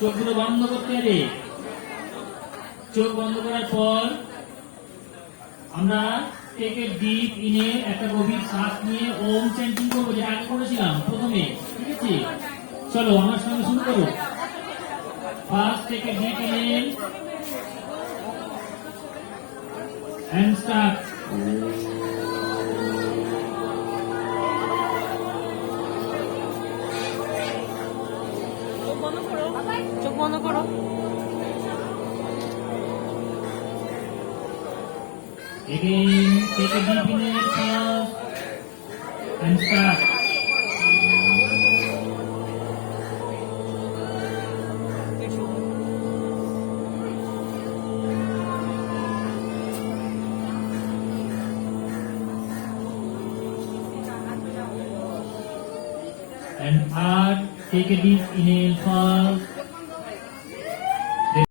চোখগুলো বন্ধ করতে হবে। চোখ বন্ধ করার পর আমরা টেক এ ডিপ ইনে একটা গভীর শ্বাস নিয়ে ওম চ্যান্টিং করবো, যেটা আগে করেছিলাম প্রথমে। ঠিক আছে, চলো আমার সঙ্গে শুরু করো। First take a dip in and start. চোখ বন্ধ করো। Again, take a deep inhale first and start. And take a deep inhale first